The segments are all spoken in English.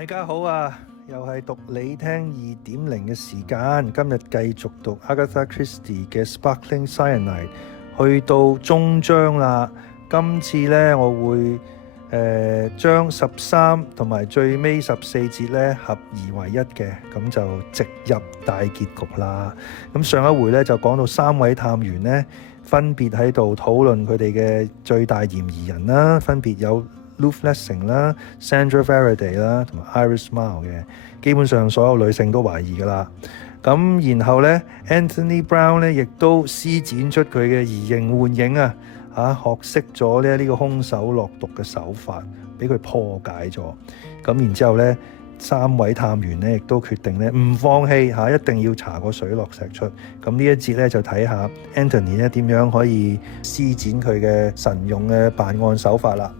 大家好啊，又係讀你聽2.0嘅時間，今日繼續讀 A.Christie 嘅 Sparkling Cyanide， 去到終章啦。今次呢，我會將13同埋最尾14節呢合二為一嘅，咁就直入大結局啦。咁上一回呢，就講到3位探員呢，分別喺度討論佢哋嘅最大嫌疑人啦，分別有Ruth Lessing 啦、Sandra Faraday 啦同埋 Iris Mile 嘅，基本上所有女性都懷疑噶啦。咁然後咧 Anthony Brown 咧亦都施展出佢嘅移形換影學識咗呢個兇手落毒嘅手法，俾佢破解咗。咁然之後咧，3位探員咧亦都決定咧唔放棄一定要查個水落石出。咁呢一節咧就睇下 Anthony 咧點樣可以施展佢嘅神勇嘅辦案手法啦。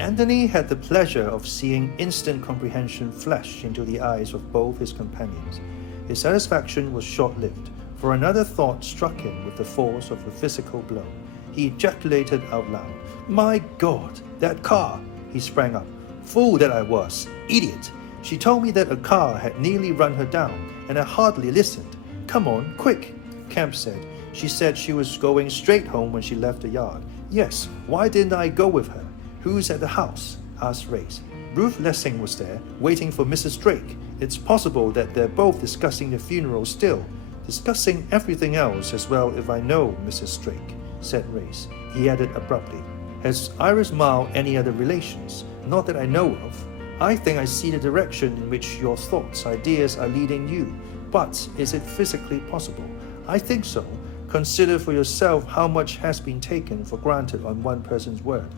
Anthony had the pleasure of seeing instant comprehension flash into the eyes of both his companions. His satisfaction was short-lived, for another thought struck him with the force of a physical blow. He ejaculated out loud, "My God, that car!" He sprang up. "Fool that I was! Idiot! She told me that a car had nearly run her down, and I hardly listened. Come on, quick!" Camp said. "She said she was going straight home when she left the yard. Yes, why didn't I go with her? Who's at the house?" asked Race. Ruth Lessing was there, waiting for Mrs. Drake. It's possible that they're both discussing the funeral still. Discussing everything else as well if I know Mrs. Drake, said Race. He added abruptly, "Has Iris Mile any other relations? Not that I know of. I think I see the direction in which your thoughts, ideas are leading you. But is it physically possible? I think so. Consider for yourself how much has been taken for granted on one person's word."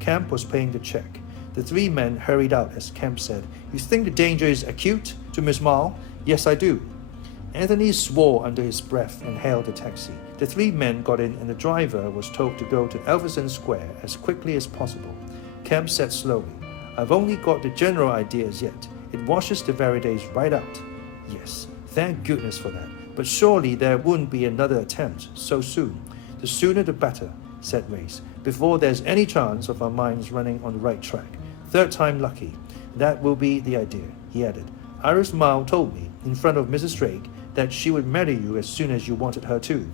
Camp was paying the check. The 3 men hurried out as Camp said, "You think the danger is acute to Miss Mile?" "Yes, I do." Anthony swore under his breath and hailed a taxi. The 3 men got in and the driver was told to go to Elverson Square as quickly as possible. Camp said slowly, "I've only got the general idea as yet. It washes the Faradays right out." "Yes, thank goodness for that. But surely there wouldn't be another attempt so soon." "The sooner the better," said Race, "before there's any chance of our minds running on the right track. 3rd time lucky. That will be the idea," he added. "Iris Mile told me, in front of Mrs. Drake, that she would marry you as soon as you wanted her to."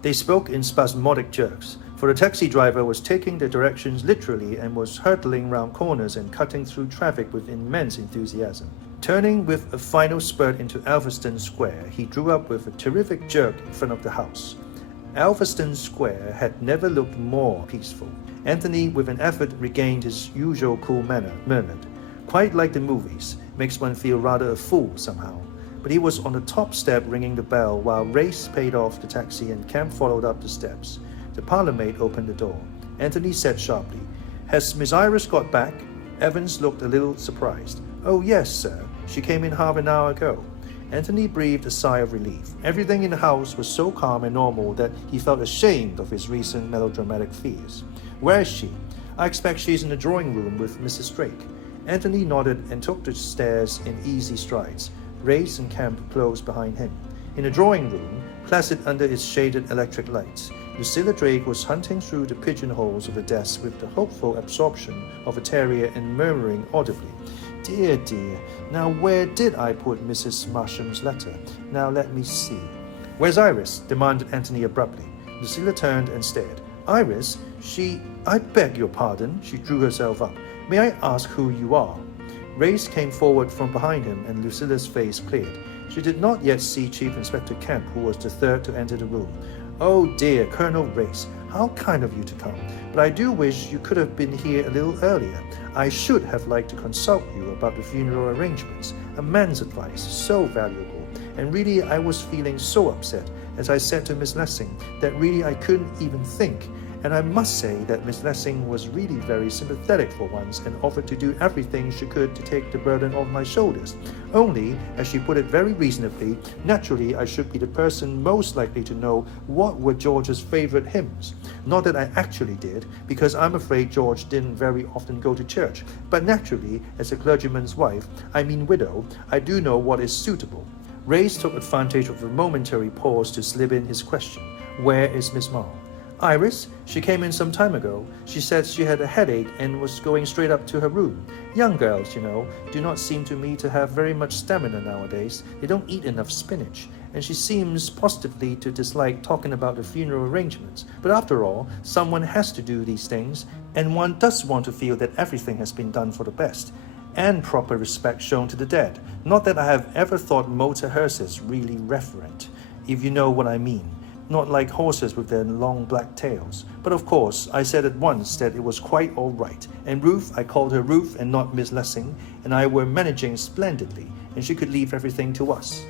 They spoke in spasmodic jerks, for the taxi driver was taking the directions literally and was hurtling round corners and cutting through traffic with immense enthusiasm. Turning with a final spurt into Elverston Square, he drew up with a terrific jerk in front of the house. Elverston Square had never looked more peaceful. Anthony, with an effort, regained his usual cool manner, murmured, "Quite like the movies. Makes one feel rather a fool somehow." But he was on the top step ringing the bell while Race paid off the taxi and Camp followed up the steps. The parlour-maid opened the door. Anthony said sharply, "Has Miss Iris got back?" Evans looked a little surprised. "Oh yes, sir. She came in half an hour ago." Anthony breathed a sigh of relief. Everything in the house was so calm and normal that he felt ashamed of his recent melodramatic fears. "Where is she?" "I expect she's in the drawing room with Mrs. Drake." Anthony nodded and took the stairs in easy strides. Race and Camp closed behind him. In the drawing room, placid under its shaded electric lights, Lucilla Drake was hunting through the pigeonholes of the desk with the hopeful absorption of a terrier and murmuring audibly, "Dear, dear, now where did I put Mrs. Marsham's letter? Now let me see." "Where's Iris?" demanded Anthony abruptly. Lucilla turned and stared. "Iris? I beg your pardon." She drew herself up. "May I ask who you are?" Race came forward from behind him and Lucilla's face cleared. She did not yet see Chief Inspector Camp, who was the 3rd to enter the room. "Oh dear, Colonel Race, how kind of you to come. But I do wish you could have been here a little earlier. I should have liked to consult you about the funeral arrangements. A man's advice, so valuable. And really I was feeling so upset, as I said to Miss Lessing, that really I couldn't even think. And I must say that Miss Lessing was really very sympathetic for once and offered to do everything she could to take the burden off my shoulders. Only, as she put it very reasonably, naturally I should be the person most likely to know what were George's favorite hymns. Not that I actually did, because I'm afraid George didn't very often go to church. But naturally, as a clergyman's wife, I mean widow, I do know what is suitable." Race took advantage of a momentary pause to slip in his question. "Where is Miss Mile?" Iris, she came in some time ago. She said she had a headache and was going straight up to her room. Young girls, do not seem to me to have very much stamina nowadays. They don't eat enough spinach. And she seems positively to dislike talking about the funeral arrangements. But after all, someone has to do these things, and one does want to feel that everything has been done for the best, and proper respect shown to the dead. Not that I have ever thought motor hearses really reverent, if you know what I mean. Not like horses with their long black tails. But of course, I said at once that it was quite all right. And Ruth, I called her Ruth and not Miss Lessing, and I were managing splendidly, and she could leave everything to us.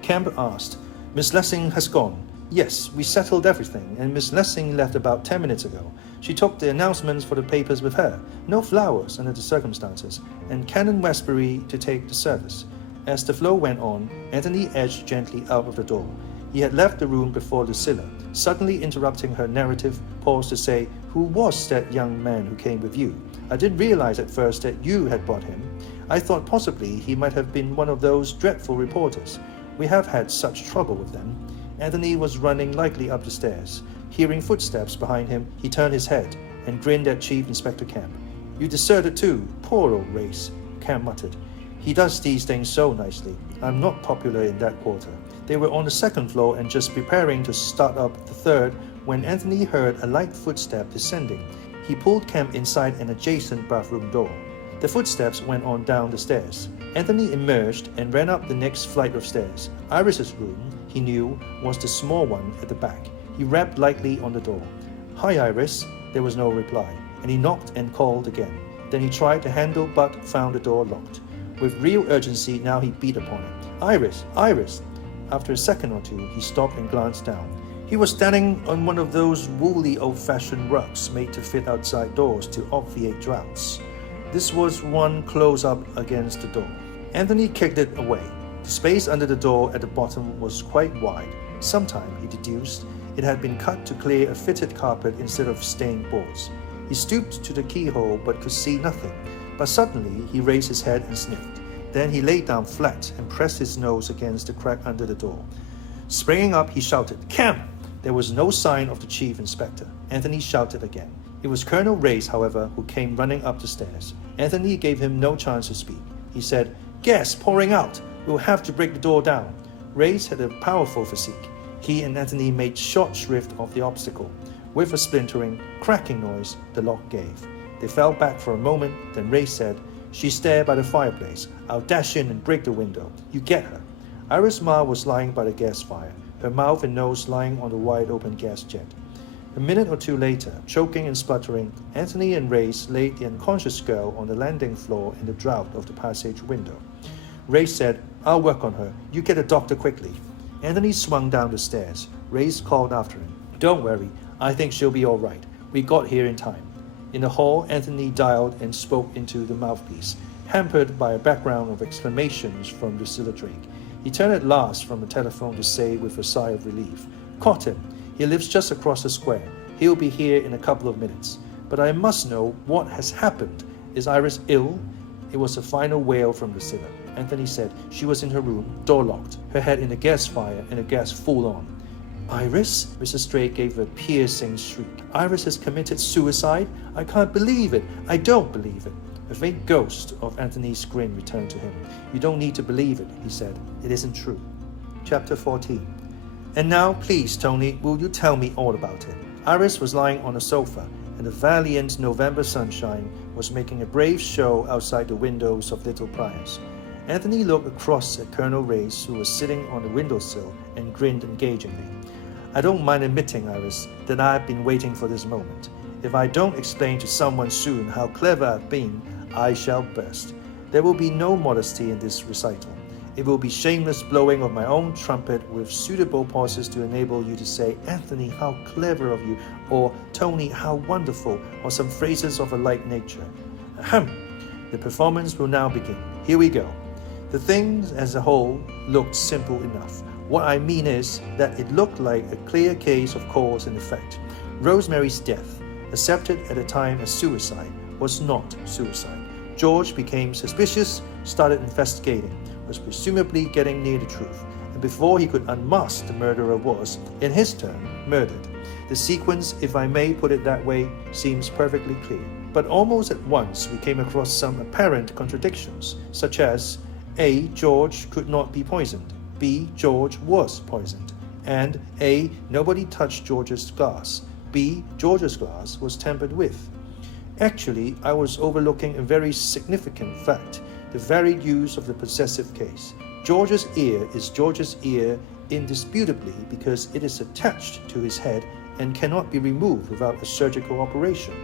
Camp asked, Miss Lessing has gone. Yes, we settled everything, and Miss Lessing left about 10 minutes ago. She took the announcements for the papers with her. No flowers under the circumstances, and Canon Westbury to take the service. As the flow went on, Anthony edged gently out of the door. He had left the room before Lucilla, suddenly interrupting her narrative, paused to say, Who was that young man who came with you? I didn't realize at first that you had brought him. I thought possibly he might have been one of those dreadful reporters. We have had such trouble with them. Anthony was running lightly up the stairs. Hearing footsteps behind him, he turned his head and grinned at Chief Inspector Camp. You deserted too, poor old race, Camp muttered. He does these things so nicely. I'm not popular in that quarter. They were on the second floor and just preparing to start up the third when Anthony heard a light footstep descending. He pulled Camp inside an adjacent bathroom door. The footsteps went on down the stairs. Anthony emerged and ran up the next flight of stairs. Iris's room, he knew, was the small one at the back. He rapped lightly on the door. Hi, Iris. There was no reply, and he knocked and called again. Then he tried the handle but found the door locked. With real urgency, now he beat upon it. Iris! Iris! After a second or two, he stopped and glanced down. He was standing on one of those woolly old-fashioned rugs made to fit outside doors to obviate draughts. This was one close up against the door. Anthony kicked it away. The space under the door at the bottom was quite wide. Sometime, he deduced, it had been cut to clear a fitted carpet instead of stained boards. He stooped to the keyhole but could see nothing. But suddenly, he raised his head and sniffed. Then he lay down flat and pressed his nose against the crack under the door. Springing up, he shouted, Camp! There was no sign of the chief inspector. Anthony shouted again. It was Colonel Reyes, however, who came running up the stairs. Anthony gave him no chance to speak. He said, Gas pouring out! We'll have to break the door down. Reyes had a powerful physique. He and Anthony made short shrift of the obstacle. With a splintering, cracking noise, the lock gave. They fell back for a moment, then Reyes said, She's there by the fireplace. I'll dash in and break the window. You get her. Iris Ma was lying by the gas fire, her mouth and nose lying on the wide-open gas jet. A minute or two later, choking and spluttering, Anthony and Reyes laid the unconscious girl on the landing floor in the draught of the passage window. Reyes said, I'll work on her. You get a doctor quickly. Anthony swung down the stairs. Reyes called after him. Don't worry. I think she'll be all right. We got here in time. In the hall, Anthony dialed and spoke into the mouthpiece, hampered by a background of exclamations from Lucilla Drake. He turned at last from the telephone to say with a sigh of relief, Caught him. He lives just across the square. He'll be here in a couple of minutes. But I must know what has happened. Is Iris ill? It was a final wail from Lucilla. Anthony said she was in her room, door locked, her head in the gas fire and the gas full on. Iris? Mrs. Drake gave a piercing shriek. Iris has committed suicide? I can't believe it. I don't believe it. A faint ghost of Anthony's grin returned to him. You don't need to believe it, he said. It isn't true. Chapter 14. And now, please, Tony, will you tell me all about it? Iris was lying on a sofa, and the valiant November sunshine was making a brave show outside the windows of Little Priors. Anthony looked across at Colonel Reyes, who was sitting on the windowsill, and grinned engagingly. I don't mind admitting, Iris, that I've been waiting for this moment. If I don't explain to someone soon how clever I've been, I shall burst. There will be no modesty in this recital. It will be shameless blowing of my own trumpet with suitable pauses to enable you to say, Anthony, how clever of you, or Tony, how wonderful, or some phrases of a like nature. Ahem. The performance will now begin. Here we go. The thing as a whole looked simple enough. What I mean is that it looked like a clear case of cause and effect. Rosemary's death, accepted at the time as suicide, was not suicide. George became suspicious, started investigating, was presumably getting near the truth, and before he could unmask the murderer was, in his turn, murdered. The sequence, if I may put it that way, seems perfectly clear. But almost at once we came across some apparent contradictions, such as A. George could not be poisoned, B. George was poisoned, and A. Nobody touched George's glass, B. George's glass was tampered with. Actually, I was overlooking a very significant fact, the varied use of the possessive case. George's ear is George's ear indisputably because it is attached to his head and cannot be removed without a surgical operation.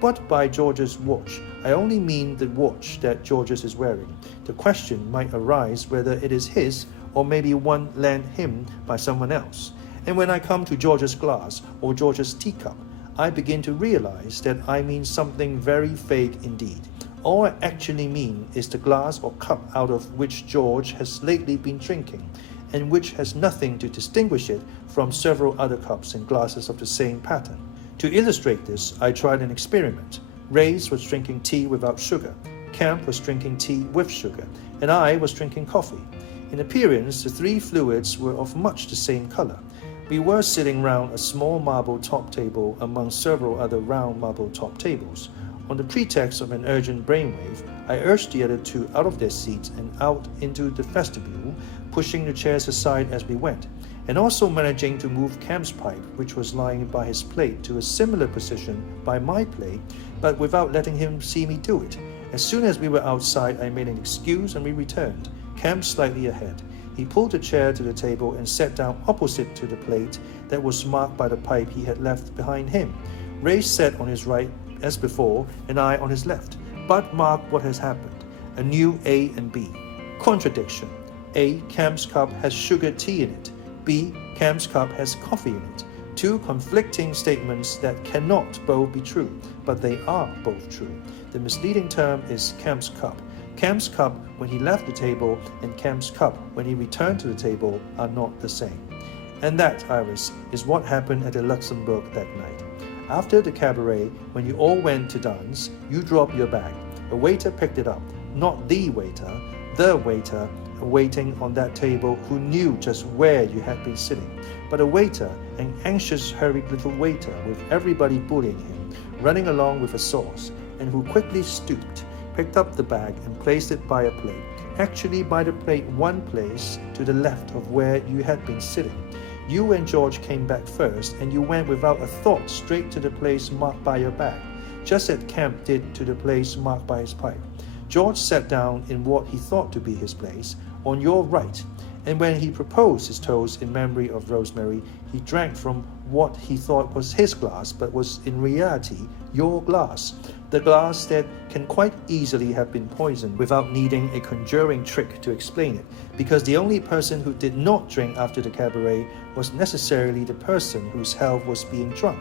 But by George's watch, I only mean the watch that George's is wearing. The question might arise whether it is his or maybe one lent him by someone else. And when I come to George's glass or George's teacup, I begin to realize that I mean something very vague indeed. All I actually mean is the glass or cup out of which George has lately been drinking, and which has nothing to distinguish it from several other cups and glasses of the same pattern. To illustrate this, I tried an experiment. Reyes was drinking tea without sugar, Camp was drinking tea with sugar, and I was drinking coffee. In appearance, the three fluids were of much the same color. We were sitting round a small marble top table among several other round marble top tables. On the pretext of an urgent brainwave, I urged the other two out of their seats and out into the vestibule, pushing the chairs aside as we went, and also managing to move Camp's pipe, which was lying by his plate, to a similar position by my plate, but without letting him see me do it. As soon as we were outside, I made an excuse and we returned, Camp slightly ahead. He pulled a chair to the table and sat down opposite to the plate that was marked by the pipe he had left behind him. Ray sat on his right as before, and I on his left. But mark what has happened. A new A and B. Contradiction. A. Camp's cup has sugar tea in it. B. Camp's cup has coffee in it. Two conflicting statements that cannot both be true, but they are both true. The misleading term is Camp's cup. Camp's cup when he left the table and Camp's cup when he returned to the table are not the same. And that, Iris, is what happened at the Luxembourg that night. After the cabaret, when you all went to dance, you dropped your bag. A waiter picked it up, not the waiter waiting on that table who knew just where you had been sitting, but a waiter, an anxious, hurried little waiter with everybody bullying him, running along with a sauce, and who quickly stooped, picked up the bag and placed it by a plate, actually by the plate one place to the left of where you had been sitting. You and George came back first, and you went without a thought straight to the place marked by your bag, just as Camp did to the place marked by his pipe. George sat down in what he thought to be his place, on your right, and when he proposed his toast in memory of Rosemary, he drank from what he thought was his glass, but was in reality your glass, the glass that can quite easily have been poisoned without needing a conjuring trick to explain it, because the only person who did not drink after the cabaret was necessarily the person whose health was being drunk.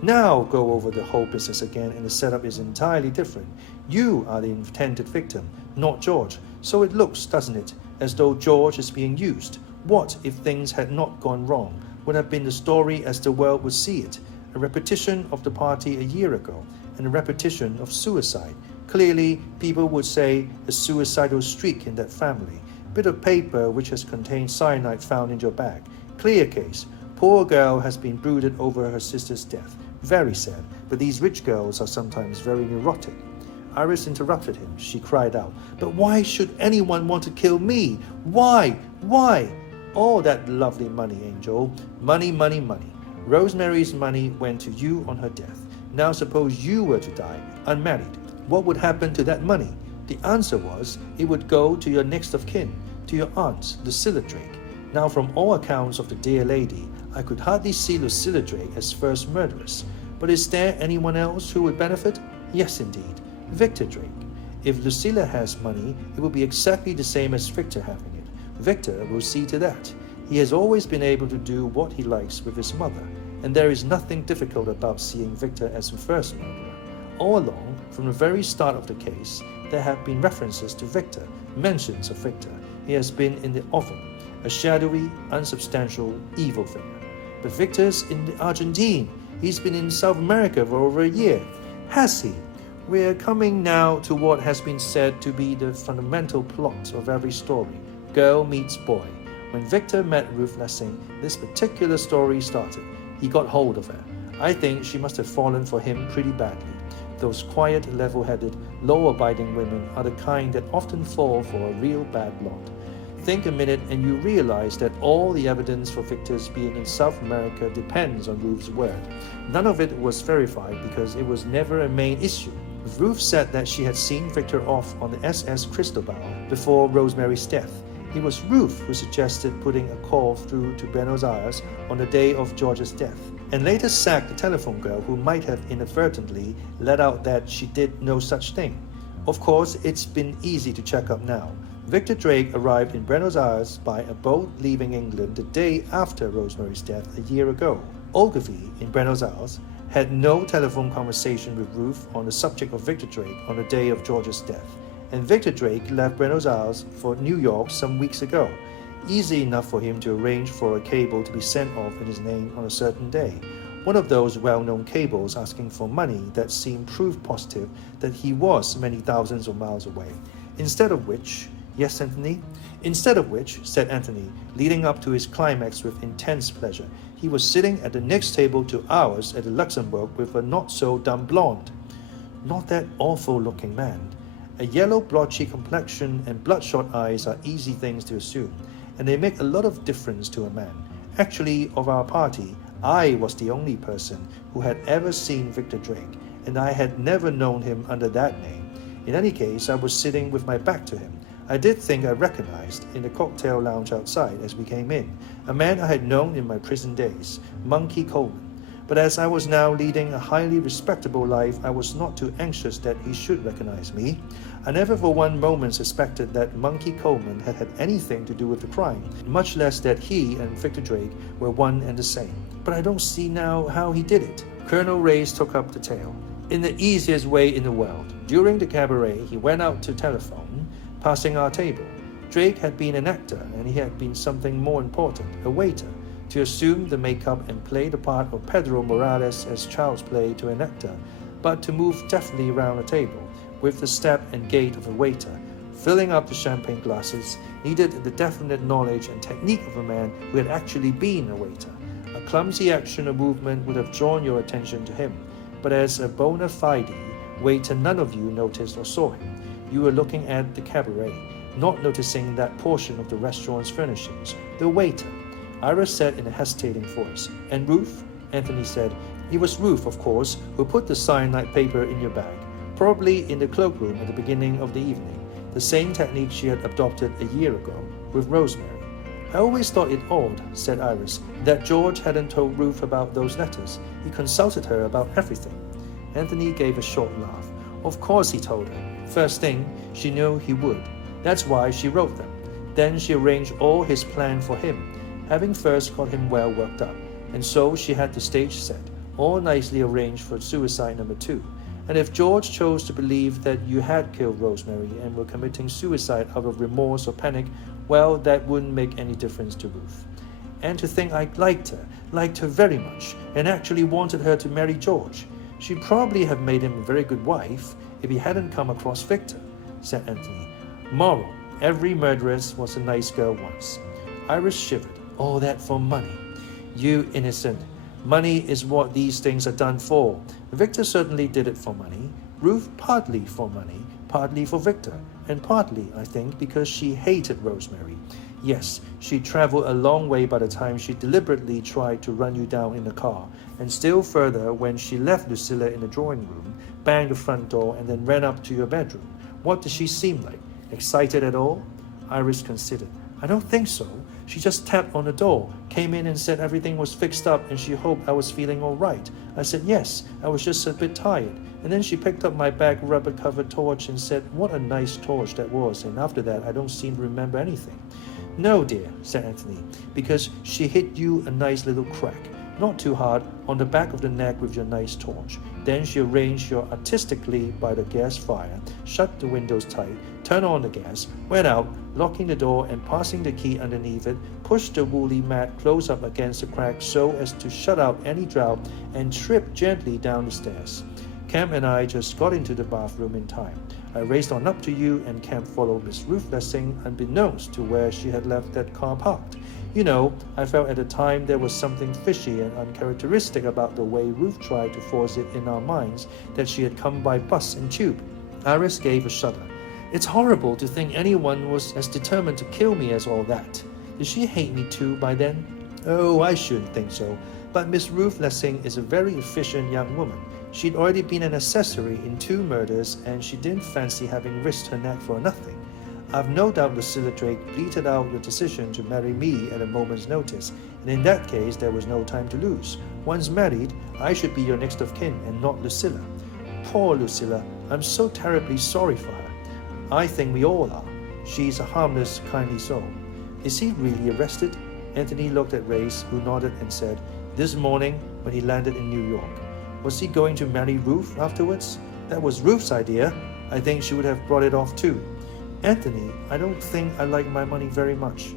Now go over the whole business again, and the setup is entirely different. You are the intended victim, not George. So it looks, doesn't it, as though George is being used. What if things had not gone wrong? Would have been the story as the world would see it. A repetition of the party a year ago, and a repetition of suicide. Clearly, people would say a suicidal streak in that family. Bit of paper which has contained cyanide found in your bag. Clear case. Poor girl has been brooded over her sister's death. Very sad, but these rich girls are sometimes very neurotic. Iris interrupted him. She cried out, "But why should anyone want to kill me? Why? Why? All that lovely money, Angel. Money, money, money. Rosemary's money went to you on her death. Now suppose you were to die, unmarried. What would happen to that money?" The answer was, it would go to your next of kin, to your aunt, Lucilla Drake. Now, from all accounts of the dear lady, I could hardly see Lucilla Drake as first murderess. But is there anyone else who would benefit? Yes, indeed. Victor Drake. If Lucilla has money, it will be exactly the same as Victor having it. Victor will see to that. He has always been able to do what he likes with his mother, and there is nothing difficult about seeing Victor as the first murderer. All along, from the very start of the case, there have been references to Victor, mentions of Victor. He has been in the oven, a shadowy, unsubstantial, evil figure. But Victor's in the Argentine. He's been in South America for over a year. Has he? We're coming now to what has been said to be the fundamental plot of every story. Girl meets boy. When Victor met Ruth Lessing, this particular story started. he got hold of her. I think she must have fallen for him pretty badly. Those quiet, level-headed, law-abiding women are the kind that often fall for a real bad lot. Think a minute and you realize that all the evidence for Victor's being in South America depends on Ruth's word. None of it was verified because it was never a main issue. Ruth said that she had seen Victor off on the SS Cristobal before Rosemary's death. It was Ruth who suggested putting a call through to Buenos Aires on the day of George's death, and later sacked the telephone girl who might have inadvertently let out that she did no such thing. Of course, it's been easy to check up now. Victor Drake arrived in Buenos Aires by a boat leaving England the day after Rosemary's death a year ago. Ogilvy in Buenos Aires had no telephone conversation with Ruth on the subject of Victor Drake on the day of George's death, and Victor Drake left Buenos Aires for New York some weeks ago. Easy enough for him to arrange for a cable to be sent off in his name on a certain day. One of those well-known cables asking for money that seemed proof positive that he was many thousands of miles away. Instead of which, yes, Anthony? Instead of which, said Anthony, leading up to his climax with intense pleasure, he was sitting at the next table to ours at the Luxembourg with a not-so-dumb blonde. Not that awful-looking man. A yellow blotchy complexion and bloodshot eyes are easy things to assume, and they make a lot of difference to a man. Actually, of our party, I was the only person who had ever seen Victor Drake, and I had never known him under that name. In any case, I was sitting with my back to him. I did think I recognized, in the cocktail lounge outside as we came in, a man I had known in my prison days, Monkey Coleman. But as I was now leading a highly respectable life, I was not too anxious that he should recognize me. I never for one moment suspected that Monkey Coleman had had anything to do with the crime, much less that he and Victor Drake were one and the same. But I don't see now how he did it. Colonel Reyes took up the tale. In the easiest way in the world. During the cabaret, he went out to telephone, passing our table. Drake had been an actor, and he had been something more important, a waiter, to assume the makeup and play the part of Pedro Morales as child's play to an actor, but to move deftly around a table, with the step and gait of a waiter, filling up the champagne glasses, needed the definite knowledge and technique of a man who had actually been a waiter. A clumsy action or movement would have drawn your attention to him, but as a bona fide waiter, none of you noticed or saw him. You were looking at the cabaret, not noticing that portion of the restaurant's furnishings, the waiter. Iris said in a hesitating voice. And Ruth? Anthony said. It was Ruth, of course, who put the cyanide paper in your bag, probably in the cloakroom at the beginning of the evening, the same technique she had adopted a year ago with Rosemary. I always thought it odd, said Iris, that George hadn't told Ruth about those letters. He consulted her about everything. Anthony gave a short laugh. Of course he told her. First thing, she knew he would. That's why she wrote them. Then she arranged all his plan for him, having first got him well worked up. And so she had the stage set, all nicely arranged for suicide number 2. And if George chose to believe that you had killed Rosemary and were committing suicide out of remorse or panic, well, that wouldn't make any difference to Ruth. And to think I liked her very much, and actually wanted her to marry George. She'd probably have made him a very good wife if he hadn't come across Victor, said Anthony. Moral, every murderess was a nice girl once. Iris shivered. All that for money. You innocent. Money is what these things are done for. Victor certainly did it for money. Ruth partly for money, partly for Victor, and partly, I think, because she hated Rosemary. Yes, she traveled a long way by the time she deliberately tried to run you down in the car, and still further when she left Lucilla in the drawing room, banged the front door, and then ran up to your bedroom. What did she seem like? Excited at all? Iris considered. I don't think so. She just tapped on the door, came in and said everything was fixed up and she hoped I was feeling all right. I said yes, I was just a bit tired. And then she picked up my back rubber-covered torch and said what a nice torch that was, and after that I don't seem to remember anything. No, dear, said Anthony, because she hit you a nice little crack, not too hard, on the back of the neck with your nice torch. Then she arranged you artistically by the gas fire, shut the windows tight, turned on the gas, went out, locking the door and passing the key underneath it, pushed the woolly mat close up against the crack so as to shut out any draught, and tripped gently down the stairs. Camp and I just got into the bathroom in time. I raced on up to you and Camp followed Miss Ruth Lessing unbeknownst to where she had left that car parked. You know, I felt at the time there was something fishy and uncharacteristic about the way Ruth tried to force it in our minds that she had come by bus and tube. Iris gave a shudder. It's horrible to think anyone was as determined to kill me as all that. Did she hate me too by then? Oh, I shouldn't think so. But Miss Ruth Lessing is a very efficient young woman. She'd already been an accessory in 2 murders, and she didn't fancy having risked her neck for nothing. I've no doubt Lucilla Drake bleated out your decision to marry me at a moment's notice, and in that case there was no time to lose. Once married, I should be your next of kin and not Lucilla. Poor Lucilla, I'm so terribly sorry for her. I think we all are. She's a harmless, kindly soul. Is he really arrested? Anthony looked at Race, who nodded and said, this morning when he landed in New York. Was he going to marry Ruth afterwards? That was Ruth's idea. I think she would have brought it off too. Anthony, I don't think I like my money very much.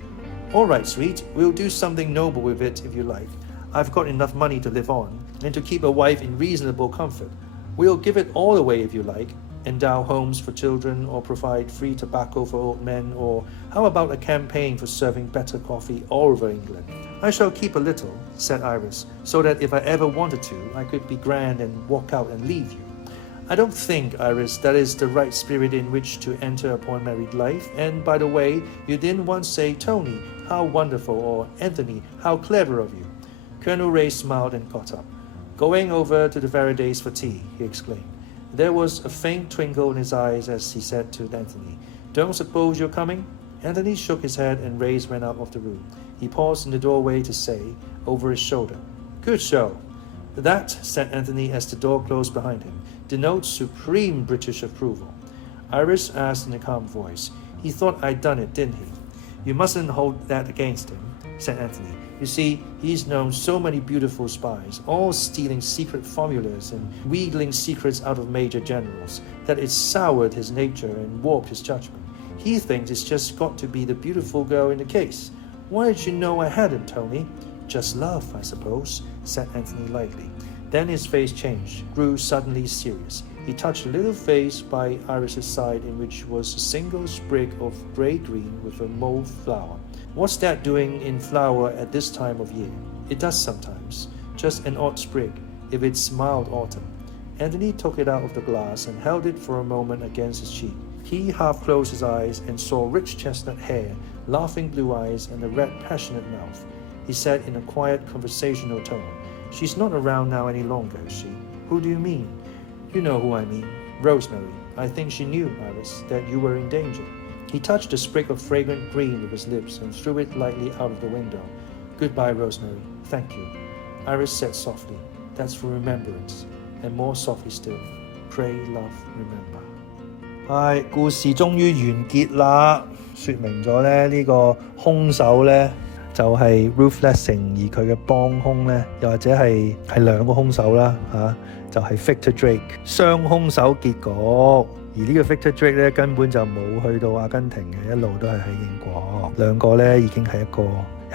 All right, sweet, we'll do something noble with it if you like. I've got enough money to live on and to keep a wife in reasonable comfort. We'll give it all away if you like. Endow homes for children, or provide free tobacco for old men, or how about a campaign for serving better coffee all over England? I shall keep a little, said Iris, so that if I ever wanted to, I could be grand and walk out and leave you. I don't think, Iris, that is the right spirit in which to enter upon married life. And by the way, you didn't once say, Tony, how wonderful, or Anthony, how clever of you. Colonel Ray smiled and got up. Going over to the Faradays for tea, he exclaimed. There was a faint twinkle in his eyes as he said to Anthony, don't suppose you're coming? Anthony shook his head and Ray went out of the room. He paused in the doorway to say, over his shoulder, good show. That, said Anthony as the door closed behind him, denotes supreme British approval. Iris asked in a calm voice, he thought I'd done it, didn't he? You mustn't hold that against him, said Anthony. You see, he's known so many beautiful spies, all stealing secret formulas and wheedling secrets out of major generals, that it's soured his nature and warped his judgment. He thinks it's just got to be the beautiful girl in the case. Why did you know I hadn't, Tony? Just love, I suppose, said Anthony lightly. Then his face changed, grew suddenly serious. He touched a little vase by Iris's side in which was a single sprig of grey-green with a mauve flower. What's that doing in flower at this time of year? It does sometimes. Just an odd sprig, if it's mild autumn. Anthony took it out of the glass and held it for a moment against his cheek. He half closed his eyes and saw rich chestnut hair, laughing blue eyes, and a red, passionate mouth. He said in a quiet, conversational tone, she's not around now any longer, is she? Who do you mean? You know who I mean. Rosemary. I think she knew, Iris, that you were in danger. He touched a sprig of fragrant green with his lips and threw it lightly out of the window. Goodbye, Rosemary. Thank you. Iris said softly, that's for remembrance. And more softly still, pray, love, remember. 係，故事終於完結啦，說明咗咧呢個兇手咧就係 Ruth Lessing，而佢嘅幫兇咧又或者係兩個兇手啦就係 Victor Drake， 雙兇手結局。而呢個 Victor Drake 咧根本就冇去到阿根廷嘅，一路都係喺英國。兩個咧已經係一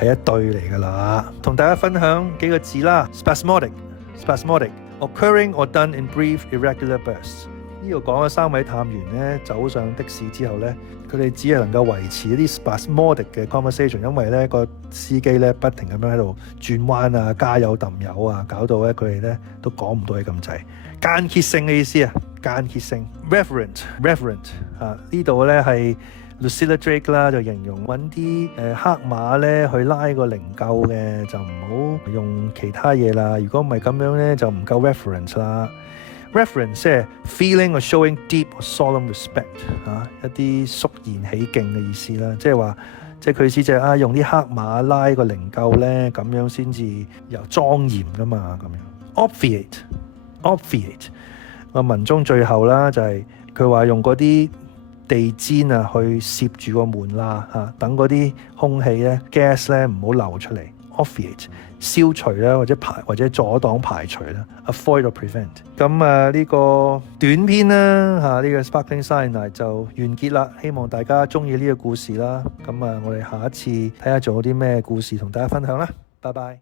對嚟㗎啦。同大家分享幾個字啦 ，spasmodic， occurring or done in brief irregular bursts。呢度講嘅3位探員咧走上的士之後咧，佢哋只係能夠維持一啲 spasmodic 嘅 conversation， 因為咧個司機咧不停咁樣喺度轉彎啊、加油揼油啊，搞到咧佢哋咧都講唔到嘢咁滯。間歇性嘅意思啊，間歇性 reverent 呢度咧係 Lucilla Drake 啦，就形容揾啲黑馬咧去拉個靈柩嘅，就唔好用其他嘢啦。如果唔係咁樣咧，就唔夠 reference 啦。Reference 即係 feeling or showing deep or solemn respect 一啲肅然起敬嘅意思啦，即係話即係佢意思就係用啲黑馬拉個靈柩咧，咁樣先至有莊嚴噶嘛，咁樣。Obviate 個文中最後啦，就係佢話用嗰啲地氈啊去攝住個門啦等嗰啲空氣咧 gas 咧唔好流出嚟。Obviate 消除啦，或者阻擋排除啦 ，avoid or prevent。咁呢個短篇啦呢個 Sparkling Cyanide 就完結啦。希望大家中意呢個故事啦。咁我哋下一次睇下仲有啲咩故事同大家分享啦。拜拜。